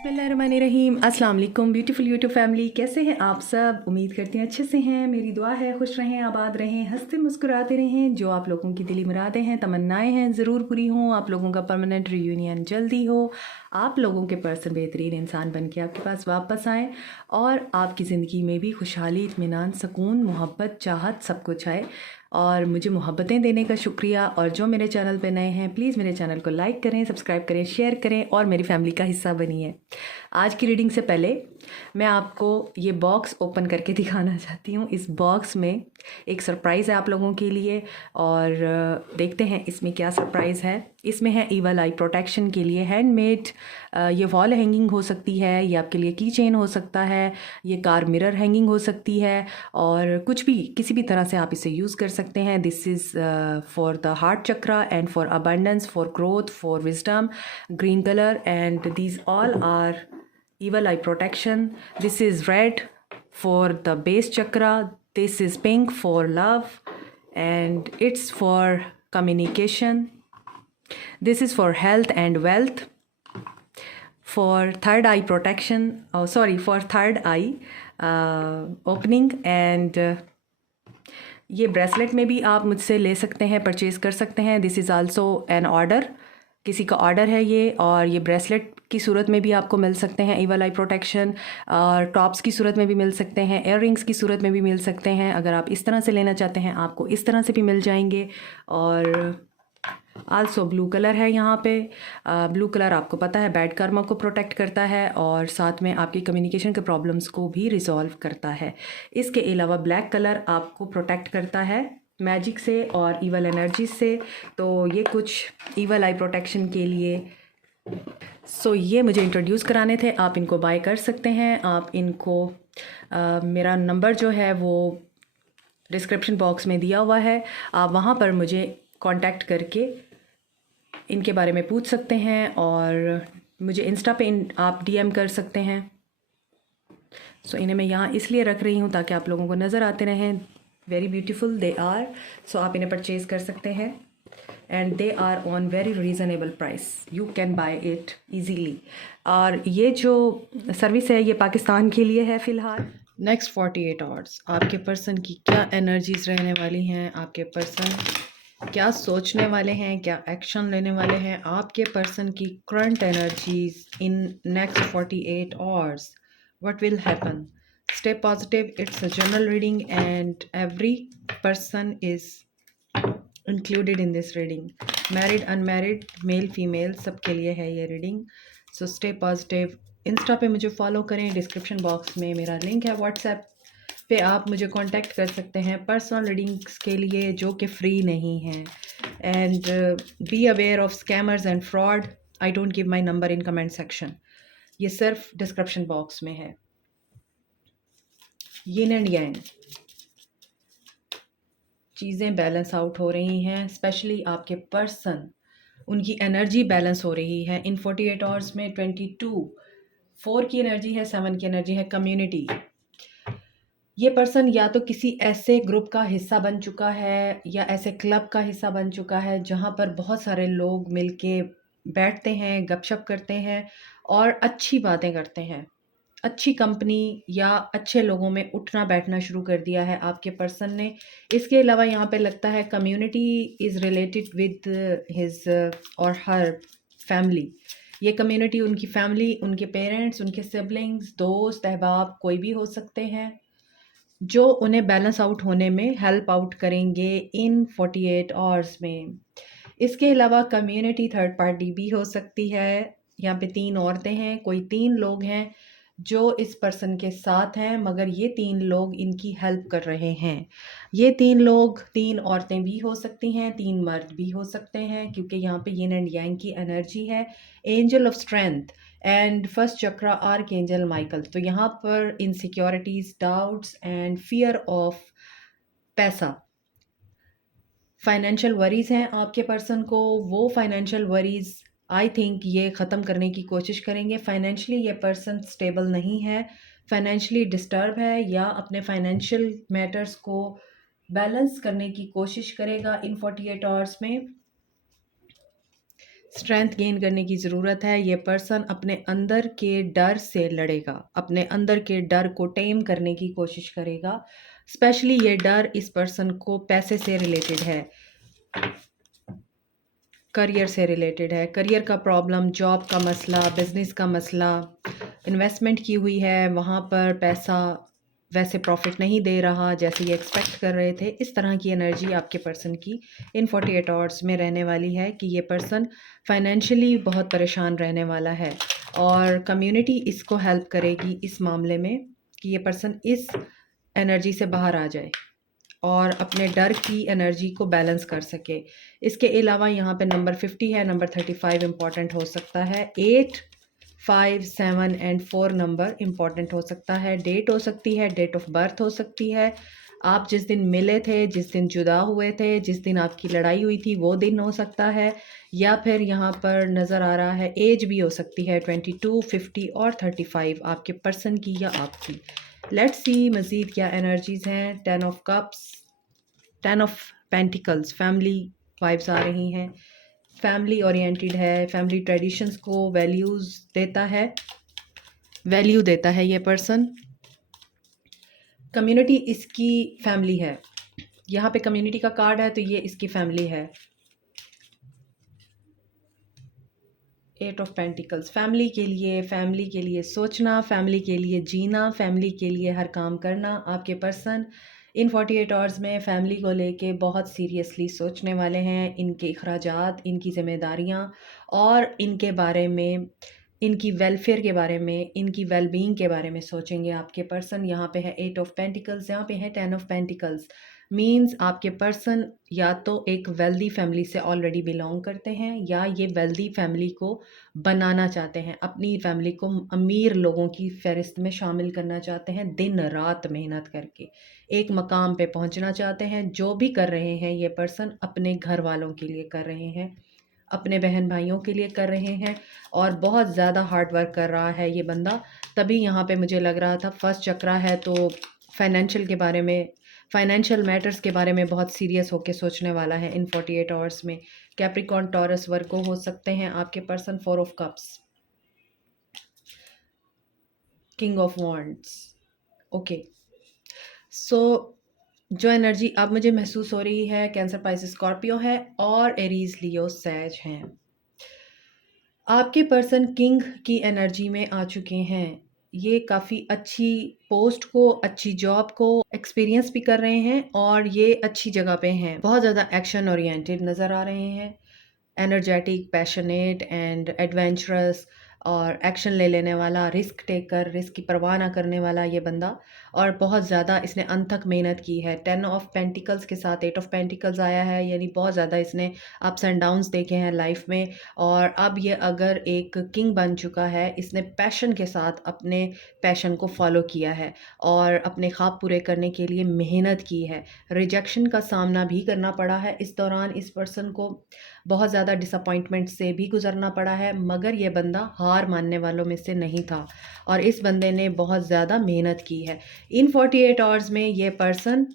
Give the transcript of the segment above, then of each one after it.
बिस्मिल्लाहिर्रहमानिर्रहीम। अस्सलाम वालेकुम ब्यूटीफुल यूट्यूब फैमिली, कैसे हैं आप सब? उम्मीद करती हैं अच्छे से हैं। मेरी दुआ है खुश रहें, आबाद रहें, हंसते मुस्कुराते रहें। जो आप लोगों की दिली मुरादें हैं, तमन्नाएं हैं, ज़रूर पूरी हों। आप लोगों का परमानेंट रियूनियन जल्दी हो। आप लोगों के पर्सन बेहतरीन इंसान बन के आपके पास वापस आएँ और आपकी ज़िंदगी में भी खुशहाली, इत्मीनान, सुकून, मोहब्बत, चाहत सब कुछ आए। और मुझे मोहब्बतें देने का शुक्रिया। और जो मेरे चैनल पे नए हैं, प्लीज़ मेरे चैनल को लाइक करें, सब्सक्राइब करें, शेयर करें और मेरी फैमिली का हिस्सा बनिए। आज की रीडिंग से पहले मैं आपको ये बॉक्स ओपन करके दिखाना चाहती हूँ। इस बॉक्स में एक सरप्राइज़ है आप लोगों के लिए और देखते हैं इसमें क्या सरप्राइज़ है। इसमें है ईवल आई प्रोटेक्शन के लिए हैंडमेड, ये वॉल हैंगिंग हो सकती है, ये आपके लिए की चेन हो सकता है, ये कार मिरर हैंगिंग हो सकती है और कुछ भी किसी भी तरह से आप इसे यूज़ कर सकते हैं। This is for the heart chakra and for abundance, for growth, for wisdom, green color, and these all are evil eye protection. This is red for the base chakra, this is pink for love, and it's for communication. This is for health and wealth, for third eye protection, for third eye opening, and ये bracelet में भी आप मुझसे ले सकते हैं, purchase कर सकते हैं। This is also an order, किसी का ऑर्डर है ये। और ये ब्रेसलेट की सूरत में भी आपको मिल सकते हैं ईवल आई प्रोटेक्शन, और टॉप्स की सूरत में भी मिल सकते हैं, एयर रिंग्स की सूरत में भी मिल सकते हैं। अगर आप इस तरह से लेना चाहते हैं, आपको इस तरह से भी मिल जाएंगे। और आल्सो ब्लू कलर है यहाँ पे। ब्लू कलर आपको पता है बैड कर्मा को प्रोटेक्ट करता है और साथ में आपकी कम्युनिकेशन के प्रॉब्लम्स को भी रिजॉल्व करता है। इसके अलावा ब्लैक कलर आपको प्रोटेक्ट करता है मैजिक से और ईवल एनर्जी से। तो ये कुछ ईवल आई प्रोटेक्शन के लिए ये मुझे इंट्रोड्यूस कराने थे। आप इनको बाय कर सकते हैं। आप इनको मेरा नंबर जो है वो डिस्क्रिप्शन बॉक्स में दिया हुआ है, आप वहाँ पर मुझे कांटेक्ट करके इनके बारे में पूछ सकते हैं और मुझे इंस्टा पे आप डीएम कर सकते हैं। इन्हें मैं यहाँ इसलिए रख रही हूँ ताकि आप लोगों को नज़र आते रहें। Very beautiful they are. आप इन्हें परचेज़ कर सकते हैं and they are on very reasonable price, you can buy it easily. और ये जो सर्विस है ये पाकिस्तान के लिए है फ़िलहाल। नेक्स्ट 48 आवर्स आपके पर्सन की क्या एनर्जीज़ रहने वाली हैं, आपके पर्सन क्या सोचने वाले हैं, क्या एक्शन लेने वाले हैं, आपके पर्सन की current energies in next 48 hours, what will happen. Stay positive, it's a general reading and every person is included in this reading. Married, unmarried, male, female, सबके लिए है ये रीडिंग। So stay positive. इंस्टा पे मुझे follow करें, description box में मेरा लिंक है व्हाट्सएप पे, आप मुझे कांटेक्ट कर सकते हैं पर्सनल रीडिंग्स के लिए जो कि फ्री नहीं हैं। And be aware of scammers and fraud. I don't give my number in comment section, ये सिर्फ डिस्क्रिप्शन बॉक्स में है। यिन एंड यांग चीज़ें बैलेंस आउट हो रही हैं, स्पेशली आपके पर्सन, उनकी एनर्जी बैलेंस हो रही है इन 48 आवर्स में। 22 4 की एनर्जी है, 7 की एनर्जी है कम्युनिटी। ये पर्सन या तो किसी ऐसे ग्रुप का हिस्सा बन चुका है या ऐसे क्लब का हिस्सा बन चुका है जहाँ पर बहुत सारे लोग मिलके बैठते हैं, गपशप करते हैं और अच्छी बातें करते हैं। अच्छी कंपनी या अच्छे लोगों में उठना बैठना शुरू कर दिया है आपके पर्सन ने। इसके अलावा यहाँ पे लगता है community is related with his और हर फैमिली। ये कम्युनिटी उनकी फैमिली, उनके पेरेंट्स, उनके सिबलिंग्स, दोस्त, अहबाब कोई भी हो सकते हैं जो उन्हें बैलेंस आउट होने में हेल्प आउट करेंगे इन 48 आवर्स में। इसके अलावा कम्युनिटी थर्ड पार्टी भी हो सकती है। यहाँ पे 3 औरतें हैं, कोई 3 लोग हैं जो इस पर्सन के साथ हैं, मगर ये 3 लोग इनकी हेल्प कर रहे हैं। ये 3 लोग 3 औरतें भी हो सकती हैं, 3 मर्द भी हो सकते हैं, क्योंकि यहाँ पे यिन एंड यांग की एनर्जी है। Angel of strength and first chakra arc angel Michael. तो यहाँ पर insecurities, doubts and fear of पैसा, फाइनेंशियल वरीज हैं आपके पर्सन को। वो फाइनेंशियल वरीज आई थिंक ये ख़त्म करने की कोशिश करेंगे। फाइनेंशियली ये पर्सन स्टेबल नहीं है, फाइनेंशियली डिस्टर्ब है या अपने फाइनेंशियल मैटर्स को बैलेंस करने की कोशिश करेगा इन 48 आवर्स में। स्ट्रेंथ गेन करने की ज़रूरत है। ये पर्सन अपने अंदर के डर से लड़ेगा, अपने अंदर के डर को टेम करने की कोशिश करेगा। स्पेशली ये डर इस पर्सन को पैसे से रिलेटेड है, करियर से रिलेटेड है। करियर का प्रॉब्लम, जॉब का मसला, बिजनेस का मसला, इन्वेस्टमेंट की हुई है, वहाँ पर पैसा वैसे प्रॉफिट नहीं दे रहा जैसे ये एक्सपेक्ट कर रहे थे। इस तरह की एनर्जी आपके पर्सन की इन 48 आवर्स में रहने वाली है कि ये पर्सन फाइनेंशियली बहुत परेशान रहने वाला है और कम्युनिटी इसको हेल्प करेगी इस मामले में कि ये पर्सन इस एनर्जी से बाहर आ जाए और अपने डर की एनर्जी को बैलेंस कर सके। इसके अलावा यहाँ पे नंबर 50 है, नंबर 35 इम्पॉर्टेंट हो सकता है, 8, 5, 7 एंड 4 नंबर इम्पॉर्टेंट हो सकता है। डेट हो सकती है, डेट ऑफ बर्थ हो सकती है, आप जिस दिन मिले थे, जिस दिन जुदा हुए थे, जिस दिन आपकी लड़ाई हुई थी वो दिन हो सकता है, या फिर यहाँ पर नज़र आ रहा है एज भी हो सकती है 22, 50 और 35 आपके पर्सन की या आपकी। लेट्स सी मज़ीद क्या एनर्जीज़ हैं। 10 of cups, 10 of pentacles, family vibes आ रही हैं। फैमिली ओरिएंटेड है, फैमिली ट्रेडिशंस को वैल्यू देता है ये पर्सन। कम्युनिटी इसकी फैमिली है, यहाँ पे कम्युनिटी का कार्ड है तो ये इसकी फैमिली है। 8 ऑफ पेंटिकल्स, फैमिली के लिए सोचना, फैमिली के लिए जीना, फैमिली के लिए हर काम करना। आपके पर्सन इन 48 आवर्स में फ़ैमिली को लेके बहुत सीरियसली सोचने वाले हैं, इनके अखराजात, इनकी ज़िम्मेदारियाँ और इनके बारे में, इनकी वेलफेयर के बारे में, इनकी वेलबींग के बारे में सोचेंगे आपके पर्सन। यहाँ पे है 8 ऑफ पेंटिकल्स, यहाँ पे है 10 ऑफ पेंटिकल्स। मीन्स आपके पर्सन या तो एक वेल्दी फैमिली से ऑलरेडी बिलोंग करते हैं या ये वेल्दी फैमिली को बनाना चाहते हैं, अपनी फैमिली को अमीर लोगों की फ़हरिस्त में शामिल करना चाहते हैं, दिन रात मेहनत करके एक मकाम पे पहुंचना चाहते हैं। जो भी कर रहे हैं ये पर्सन अपने घर वालों के लिए कर रहे हैं, अपने बहन भाइयों के लिए कर रहे हैं और बहुत ज़्यादा हार्ड वर्क कर रहा है ये बंदा। तभी यहाँ पे मुझे लग रहा था फर्स्ट चक्रा है तो फाइनेंशियल मैटर्स के बारे में बहुत सीरियस होके सोचने वाला है इन 48 आवर्स में। कैप्रिकॉर्न, टॉरस, वर्गो हो सकते हैं आपके person. 4 of cups, king of wands. Okay, so जो एनर्जी अब मुझे महसूस हो रही है, कैंसर, पाइसेस, स्कॉर्पियो है और एरीज, लियो, सैज हैं। आपके पर्सन किंग की एनर्जी में आ चुके हैं। ये काफ़ी अच्छी पोस्ट को, अच्छी जॉब को एक्सपीरियंस भी कर रहे हैं और ये अच्छी जगह पे हैं। बहुत ज़्यादा एक्शन ओरिएंटेड नज़र आ रहे हैं, एनर्जेटिक, पैशनेट एंड एडवेंचरस और एक्शन ले लेने वाला, रिस्क टेकर, रिस्क की परवाह ना करने वाला ये बंदा। और बहुत ज़्यादा इसने अंत तक मेहनत की है। 10 ऑफ पेंटिकल्स के साथ 8 ऑफ पेंटिकल्स आया है, यानी बहुत ज़्यादा इसने अप्स एंड डाउन्स देखे हैं लाइफ में। और अब ये अगर एक किंग बन चुका है, इसने पैशन के साथ अपने पैशन को फॉलो किया है और अपने ख्वाब पूरे करने के लिए मेहनत की है। रिजेक्शन का सामना भी करना पड़ा है इस दौरान, इस पर्सन को बहुत ज़्यादा डिसअपॉइंटमेंट से भी गुजरना पड़ा है, मगर ये बंदा हार मानने वालों में से नहीं था और इस बंदे ने बहुत ज़्यादा मेहनत की है। इन 48 आवर्स में ये पर्सन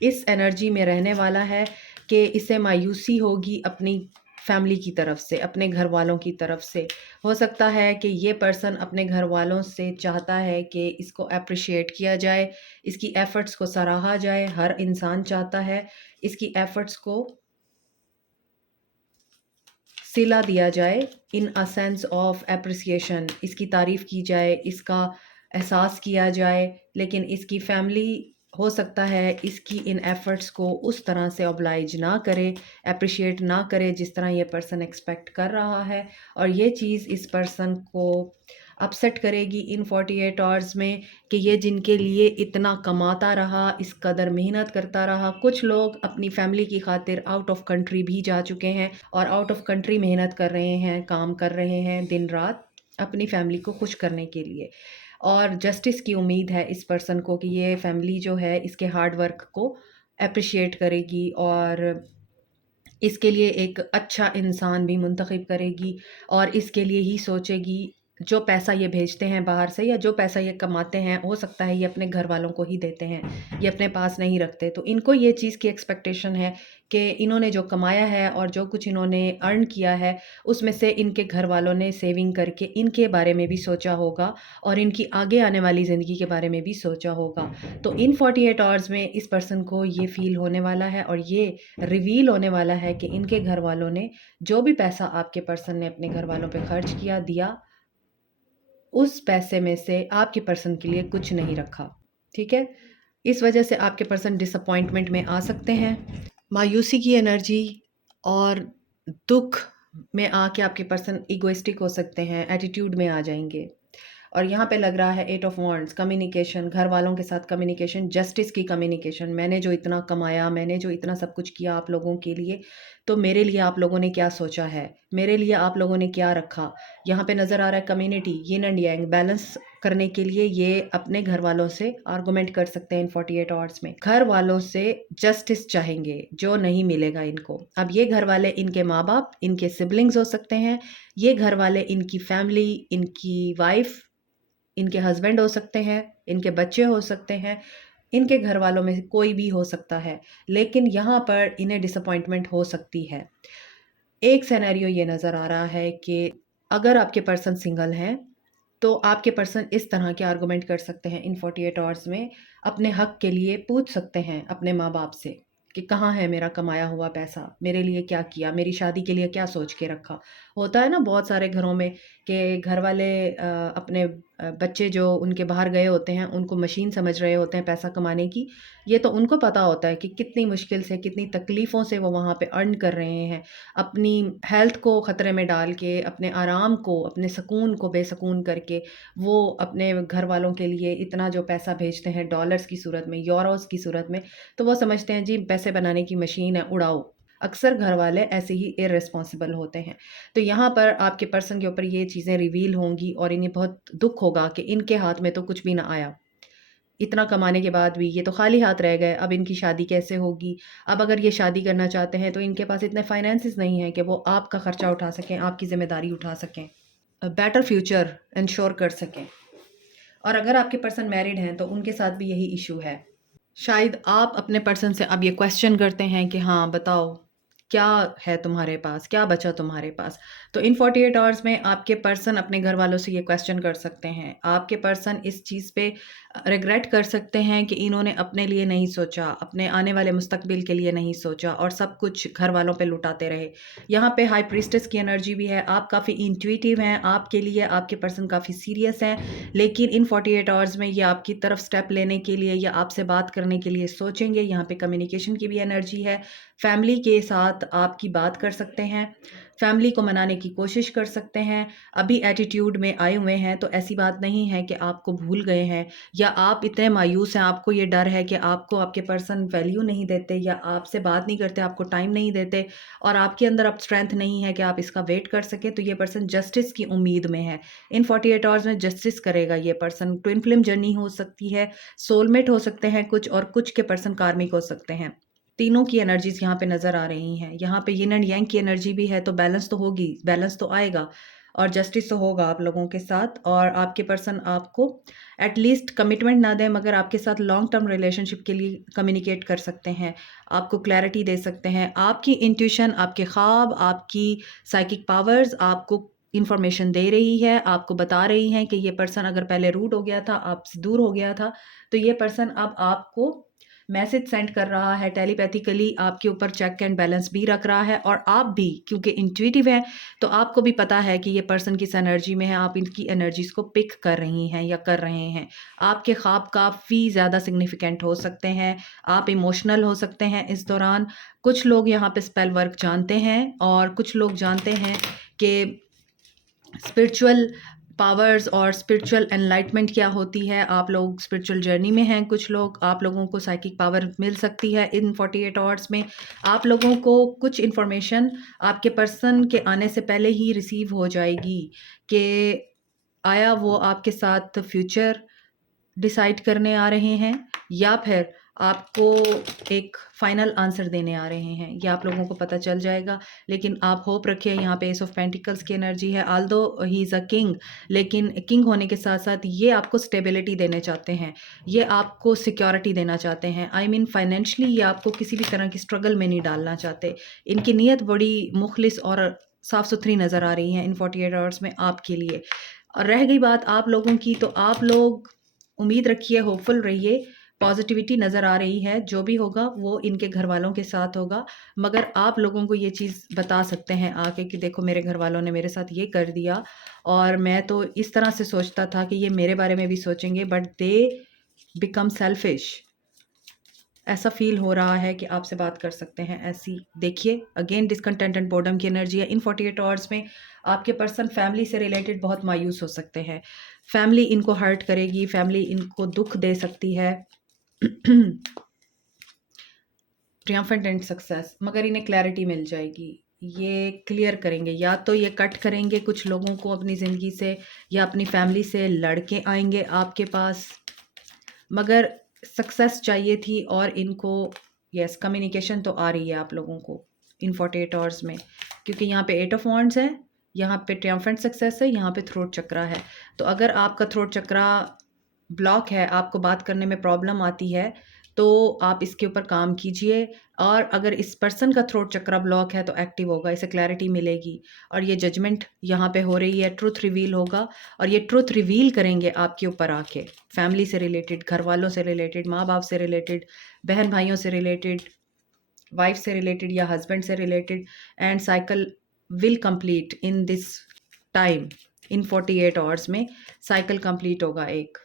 इस एनर्जी में रहने वाला है कि इसे मायूसी होगी अपनी फैमिली की तरफ से, अपने घर वालों की तरफ से। हो सकता है कि ये पर्सन अपने घर वालों से चाहता है कि इसको अप्रिशिएट किया जाए, इसकी एफ़र्ट्स को सराहा जाए। हर इंसान चाहता है इसकी एफ़र्ट्स को सिला दिया जाए, इन अ सेंस ऑफ एप्रिसिएशन, इसकी तारीफ़ की जाए, इसका एहसास किया जाए। लेकिन इसकी फैमिली हो सकता है इसकी इन एफ़र्ट्स को उस तरह से ऑब्लाइज ना करे, एप्रिशिएट ना करे जिस तरह ये पर्सन एक्सपेक्ट कर रहा है और ये चीज़ इस पर्सन को अपसेट करेगी इन 48 आवर्स में कि ये जिनके लिए इतना कमाता रहा, इस कदर मेहनत करता रहा। कुछ लोग अपनी फैमिली की खातिर आउट ऑफ कंट्री भी जा चुके हैं और आउट ऑफ कंट्री मेहनत कर रहे हैं, काम कर रहे हैं दिन रात अपनी फैमिली को खुश करने के लिए। और जस्टिस की उम्मीद है इस पर्सन को कि ये फैमिली जो है इसके हार्ड वर्क को अप्रिशिएट करेगी और इसके लिए एक अच्छा इंसान भी मुंतखब करेगी और इसके लिए ही सोचेगी जो पैसा ये भेजते हैं बाहर से या जो पैसा ये कमाते हैं, हो सकता है ये अपने घर वालों को ही देते हैं, ये अपने पास नहीं रखते। तो इनको ये चीज़ की एक्सपेक्टेशन है कि इन्होंने जो कमाया है और जो कुछ इन्होंने अर्न किया है, उसमें से इनके घर वालों ने सेविंग करके इनके बारे में भी सोचा होगा और इनकी आगे आने वाली ज़िंदगी के बारे में भी सोचा होगा। तो इन 48 आवर्स में इस पर्सन को ये फ़ील होने वाला है और ये रिवील होने वाला है कि इनके घर वालों ने जो भी पैसा आपके पर्सन ने अपने घर वालों पे खर्च किया, दिया, उस पैसे में से आपके पर्सन के लिए कुछ नहीं रखा। ठीक है? इस वजह से आपके पर्सन डिसअपॉइंटमेंट में आ सकते हैं। मायूसी की एनर्जी और दुःख में आके आपके पर्सन इगोइस्टिक हो सकते हैं, एटीट्यूड में आ जाएँगे। और यहाँ पे लग रहा है 8 ऑफ वांड्स, कम्युनिकेशन, घर वालों के साथ कम्युनिकेशन, जस्टिस की कम्युनिकेशन। मैंने जो इतना कमाया, मैंने जो इतना सब कुछ किया आप लोगों के लिए, तो मेरे लिए आप लोगों ने क्या सोचा है? मेरे लिए आप लोगों ने क्या रखा? यहाँ पे नज़र आ रहा है community, yin and yang balance करने के लिए ये अपने घर वालों से आर्गुमेंट कर सकते हैं इन 48 आवर्स में। घर वालों से जस्टिस चाहेंगे, जो नहीं मिलेगा इनको। अब ये घर वाले इनके माँ-बाप, इनके सिबलिंग्स हो सकते हैं, ये घर वाले इनकी फैमिली, इनकी वाइफ़, इनके हस्बैंड हो सकते हैं, इनके बच्चे हो सकते हैं, इनके घर वालों में से कोई भी हो सकता है, लेकिन यहाँ पर इन्हें डिसअपॉइंटमेंट हो सकती है। एक सिनेरियो ये नज़र आ रहा है कि अगर आपके पर्सन सिंगल हैं, तो आपके पर्सन इस तरह के आर्गुमेंट कर सकते हैं इन 48 आवर्स में, अपने हक के लिए पूछ सकते हैं अपने माँ-बाप से कि कहाँ है मेरा कमाया हुआ पैसा? मेरे लिए क्या किया? मेरी शादी के लिए क्या सोच के रखा? होता है ना बहुत सारे घरों में कि घर वाले अपने बच्चे जो उनके बाहर गए होते हैं, उनको मशीन समझ रहे होते हैं पैसा कमाने की। ये तो उनको पता होता है कि कितनी मुश्किल से, कितनी तकलीफ़ों से वो वहाँ पे अर्न कर रहे हैं। अपनी हेल्थ को ख़तरे में डाल के, अपने आराम को, अपने सुकून को बेसुकून करके वो अपने घर वालों के लिए इतना जो पैसा भेजते हैं डॉलर्स की सूरत में, यूरोज़ की सूरत में, तो वो समझते हैं जी पैसे बनाने की मशीन है, उड़ाओ। अक्सर घर वाले ऐसे ही इर्रेस्पॉन्सिबल होते हैं। तो यहाँ पर आपके पर्सन के ऊपर ये चीज़ें रिवील होंगी और इन्हें बहुत दुःख होगा कि इनके हाथ में तो कुछ भी ना आया। इतना कमाने के बाद भी ये तो खाली हाथ रह गए, अब इनकी शादी कैसे होगी? अब अगर ये शादी करना चाहते हैं तो इनके पास इतने फाइनेंसेस नहीं हैं कि वो आपका खर्चा उठा सकें, आपकी ज़िम्मेदारी उठा सकें, बेटर फ्यूचर इंश्योर कर सकें। और अगर आपके पर्सन मैरिड हैं तो उनके साथ भी यही इशू है। शायद आप अपने पर्सन से अब ये क्वेश्चन करते हैं कि हाँ बताओ, क्या है तुम्हारे पास? क्या बचा तुम्हारे पास? तो इन 48 आवर्स में आपके पर्सन अपने घर वालों से ये क्वेश्चन कर सकते हैं। आपके पर्सन इस चीज़ पे रिग्रेट कर सकते हैं कि इन्होंने अपने लिए नहीं सोचा, अपने आने वाले मुस्तकबिल के लिए नहीं सोचा और सब कुछ घर वालों पे लुटाते रहे। यहाँ पे हाई प्रीस्टेस की एनर्जी भी है, आप काफ़ी इंट्यूटिव हैं, आपके लिए आपके पर्सन काफ़ी सीरियस हैं, लेकिन इन 48 आवर्स में ये आपकी तरफ स्टेप लेने के लिए या आपसे बात करने के लिए सोचेंगे। यहाँ पे कम्युनिकेशन की भी एनर्जी है, फैमिली के साथ आपकी बात कर सकते हैं, फैमिली को मनाने की कोशिश कर सकते हैं। अभी एटीट्यूड में आए हुए हैं तो ऐसी बात नहीं है कि आपको भूल गए हैं या आप इतने मायूस हैं, आपको ये डर है कि आपको आपके पर्सन वैल्यू नहीं देते या आपसे बात नहीं करते, आपको टाइम नहीं देते और आपके अंदर अब स्ट्रेंथ नहीं है कि आप इसका वेट कर सकें। तो ये पर्सन जस्टिस की उम्मीद में है। इन 48 आवर्स में जस्टिस करेगा ये पर्सन। ट्विन फ्लेम जर्नी हो सकती है, सोलमेट हो सकते हैं कुछ और कुछ के पर्सन कार्मिक हो सकते हैं। तीनों की एनर्जीज़ यहाँ पे नज़र आ रही हैं। यहाँ पे यिन एंड यांग की एनर्जी भी है तो बैलेंस तो होगी, बैलेंस तो आएगा और जस्टिस तो होगा आप लोगों के साथ और आपके पर्सन आपको एटलीस्ट कमिटमेंट ना दें मगर आपके साथ लॉन्ग टर्म रिलेशनशिप के लिए कम्युनिकेट कर सकते हैं, आपको क्लैरिटी दे सकते हैं। आपकी इंट्यूशन, आपके ख्वाब, आपकी साइकिक पावर्स आपको इन्फॉर्मेशन दे रही है, आपको बता रही हैं कि ये पर्सन अगर पहले रूड हो गया था, आपसे दूर हो गया था, तो ये पर्सन अब आपको मैसेज सेंड कर रहा है टेलीपैथिकली, आपके ऊपर चेक एंड बैलेंस भी रख रहा है और आप भी क्योंकि इंट्यूटिव हैं तो आपको भी पता है कि ये पर्सन किस एनर्जी में है, आप इनकी एनर्जीज़ को पिक कर रही हैं या कर रहे हैं। आपके ख्वाब काफ़ी ज़्यादा सिग्निफिकेंट हो सकते हैं, आप इमोशनल हो सकते हैं इस दौरान। कुछ लोग यहाँ पे स्पेल वर्क जानते हैं और कुछ लोग जानते हैं कि स्पिरिचुअल पावर्स और स्पिरिचुअल एनलाइटमेंट क्या होती है। आप लोग स्पिरिचुअल जर्नी में हैं, कुछ लोग, आप लोगों को साइकिक पावर मिल सकती है इन 48 आवर्स में। आप लोगों को कुछ इन्फॉर्मेशन आपके पर्सन के आने से पहले ही रिसीव हो जाएगी कि आया वो आपके साथ फ्यूचर डिसाइड करने आ रहे हैं या फिर आपको एक फाइनल आंसर देने आ रहे हैं, ये आप लोगों को पता चल जाएगा। लेकिन आप होप रखिए, यहाँ पे एस ऑफ पेंटिकल्स की एनर्जी है। Aldous he is a king, लेकिन किंग होने के साथ साथ ये आपको स्टेबिलिटी देने चाहते हैं, ये आपको सिक्योरिटी देना चाहते हैं। आई मीन फाइनेंशली ये आपको किसी भी तरह की स्ट्रगल में नहीं डालना चाहते। इनकी नीयत बड़ी मुखलिस और साफ़ सुथरी नज़र आ रही है इन 48 आवर्स में आपके लिए। और रह गई बात आप लोगों की, तो आप लोग उम्मीद रखिए, होपफुल रहिए, पॉजिटिविटी नज़र आ रही है। जो भी होगा वो इनके घर वालों के साथ होगा, मगर आप लोगों को ये चीज़ बता सकते हैं आके कि देखो मेरे घर वालों ने मेरे साथ ये कर दिया और मैं तो इस तरह से सोचता था कि ये मेरे बारे में भी सोचेंगे, बट दे बिकम सेल्फिश। ऐसा फील हो रहा है कि आपसे बात कर सकते हैं ऐसी। देखिए अगेन डिसकंटेंट एंड बोर्डम की एनर्जी है इन 48 आवर्स में। आपके पर्सन फैमिली से रिलेटेड बहुत मायूस हो सकते हैं, फैमिली इनको हर्ट करेगी, फैमिली इनको दुख दे सकती है। ट्रियम्फेंट एंड सक्सेस, मगर इन्हें क्लैरिटी मिल जाएगी, ये क्लियर करेंगे। या तो ये कट करेंगे कुछ लोगों को अपनी ज़िंदगी से, या अपनी फैमिली से लड़के आएंगे आपके पास, मगर सक्सेस चाहिए थी और इनको यस कम्युनिकेशन तो आ रही है आप लोगों को इन 48 आवर्स में, क्योंकि यहाँ पे 8 ऑफ वांड्स है, यहाँ पे ट्रियम्फेंट सक्सेस है, यहाँ पे थ्रोट चक्रा है। तो अगर आपका थ्रोट चक्रा ब्लॉक है, आपको बात करने में प्रॉब्लम आती है, तो आप इसके ऊपर काम कीजिए। और अगर इस पर्सन का थ्रोट चक्रा ब्लॉक है तो एक्टिव होगा, इसे क्लैरिटी मिलेगी। और ये जजमेंट यहाँ पे हो रही है, ट्रुथ रिवील होगा, और ये ट्रुथ रिवील करेंगे आपके ऊपर आके, फैमिली से रिलेटेड, घर वालों से रिलेटेड, माँ बाप से रिलेटेड, बहन भाइयों से रिलेटेड, वाइफ से रिलेटेड या हस्बैंड से related. And cycle will complete in this time, in 48 hours में साइकिल कंप्लीट होगा एक।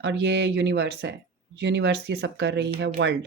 और ये यूनिवर्स है, यूनिवर्स ये सब कर रही है, वर्ल्ड।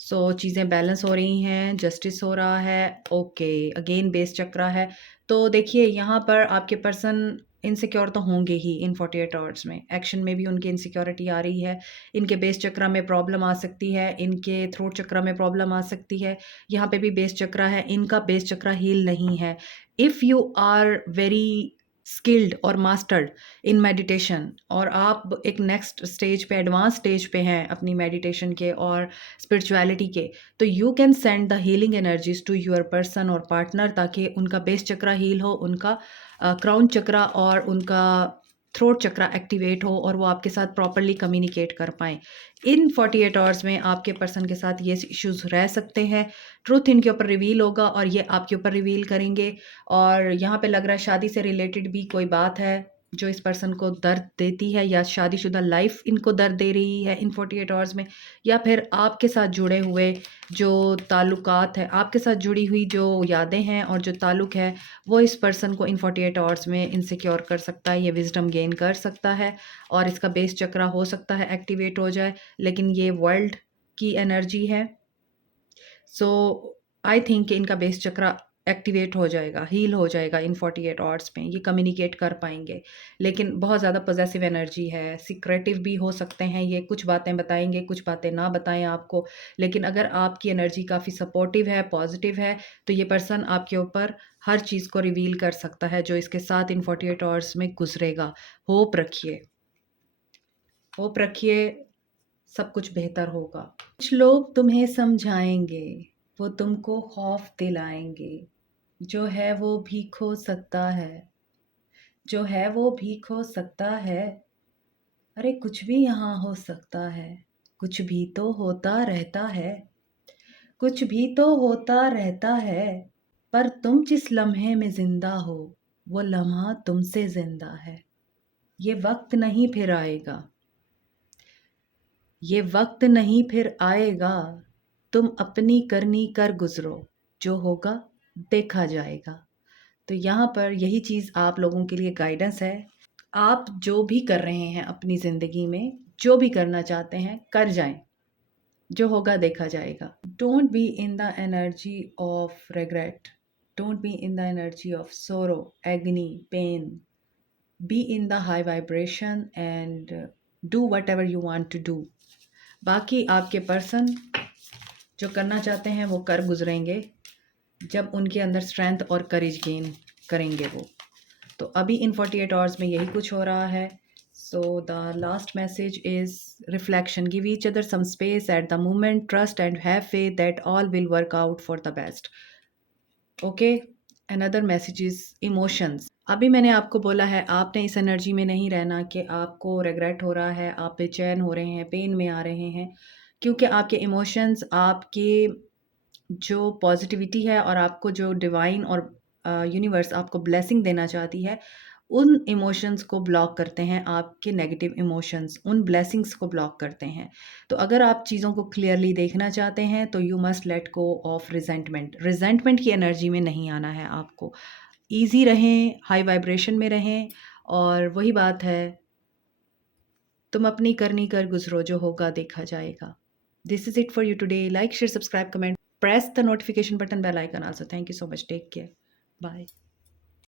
सो चीज़ें बैलेंस हो रही हैं, जस्टिस हो रहा है। ओके अगेन बेस चक्रा है। तो देखिए यहाँ पर आपके पर्सन इनसिक्योर तो होंगे ही इन 48 आवर्स में, एक्शन में भी उनकी इनसिक्योरिटी आ रही है। इनके बेस चक्रा में प्रॉब्लम आ सकती है, इनके थ्रोट चक्रा में प्रॉब्लम आ सकती है, यहाँ पे भी बेस चक्रा है, इनका बेस चक्रा हील नहीं है। If you are very skilled और मास्टर्ड इन मेडिटेशन, और आप एक नेक्स्ट स्टेज पे, एडवांस स्टेज पे हैं अपनी मेडिटेशन के और स्पिरिचुअलिटी के, तो you can send the healing energies to your person और पार्टनर, ताकि उनका बेस चक्रा हील हो, उनका क्राउन चक्रा और उनका थ्रोट चक्रा एक्टिवेट हो, और वो आपके साथ प्रॉपरली कम्युनिकेट कर पाएँ। इन 48 आवर्स में आपके पर्सन के साथ ये इश्यूज़ रह सकते हैं। ट्रुथ इनके ऊपर रिवील होगा और ये आपके ऊपर रिवील करेंगे। और यहाँ पे लग रहा है शादी से रिलेटेड भी कोई बात है जो इस पर्सन को दर्द देती है, या शादीशुदा लाइफ इनको दर्द दे रही है इन 48 आवर्स में, या फिर आपके साथ जुड़े हुए जो ताल्लुकात है, आपके साथ जुड़ी हुई जो यादें हैं और जो ताल्लुक है, वो इस पर्सन को इन 48 आवर्स में इनसिक्योर कर सकता है, ये विजडम गेन कर सकता है, और इसका बेस चक्रा हो सकता है एक्टिवेट हो जाए। लेकिन ये वर्ल्ड की एनर्जी है, सो आई थिंक इनका बेस चक्रा एक्टिवेट हो जाएगा, हील हो जाएगा इन 48 आवर्स में, ये कम्युनिकेट कर पाएंगे। लेकिन बहुत ज़्यादा पॉजेसिव एनर्जी है, सिक्रेटिव भी हो सकते हैं ये, कुछ बातें बताएंगे, कुछ बातें ना बताएं आपको। लेकिन अगर आपकी एनर्जी काफ़ी सपोर्टिव है, पॉजिटिव है, तो ये पर्सन आपके ऊपर हर चीज़ को रिवील कर सकता है जो इसके साथ इन 48 आवर्स में गुजरेगा। होप रखिए, होप रखिए, सब कुछ बेहतर होगा। कुछ लोग तुम्हें समझाएंगे, वो तुमको खौफ दिलाएंगे, जो है वो भी खो सकता है, जो है वो भी खो सकता है। अरे कुछ भी यहाँ हो सकता है, कुछ भी तो होता रहता है, कुछ भी तो होता रहता है। पर तुम जिस लम्हे में जिंदा हो, वो लम्हा तुमसे जिंदा है। ये वक्त नहीं फिर आएगा, ये वक्त नहीं फिर आएगा। तुम अपनी करनी कर गुजरो, जो होगा देखा जाएगा। तो यहाँ पर यही चीज़ आप लोगों के लिए गाइडेंस है। आप जो भी कर रहे हैं अपनी ज़िंदगी में, जो भी करना चाहते हैं, कर जाएं, जो होगा देखा जाएगा। Don't be in the energy of regret, don't be in the energy of sorrow, agony, pain. Be in the high vibration and do whatever you want to do. बाकी आपके पर्सन जो करना चाहते हैं वो कर गुजरेंगे, जब उनके अंदर स्ट्रेंथ और करेज गेन करेंगे वो। तो अभी इन 48 आवर्स में यही कुछ हो रहा है। So the last message is reflection. Give each other some space at the moment. Trust and have faith that all will work out for the best. Okay. Another message is emotions. अभी मैंने आपको बोला है आपने इस energy में नहीं रहना कि आपको रिग्रेट हो रहा है, आप बेचैन हो रहे हैं, पेन में आ रहे हैं, क्योंकि आपके इमोशंस आपके जो पॉजिटिविटी है और आपको जो डिवाइन और यूनिवर्स आपको ब्लेसिंग देना चाहती है, उन इमोशंस को ब्लॉक करते हैं, आपके नेगेटिव इमोशंस उन ब्लेसिंग्स को ब्लॉक करते हैं। तो अगर आप चीज़ों को क्लियरली देखना चाहते हैं तो you must let go of resentment की एनर्जी में नहीं आना है आपको। ईजी रहें, हाई वाइब्रेशन में रहें, और वही बात है, तुम अपनी करनी कर गुजरो, जो होगा देखा जाएगा। This is it for you today. Like, share, subscribe, comment, press the notification button, bell icon also. Thank you so much. Take care. Bye.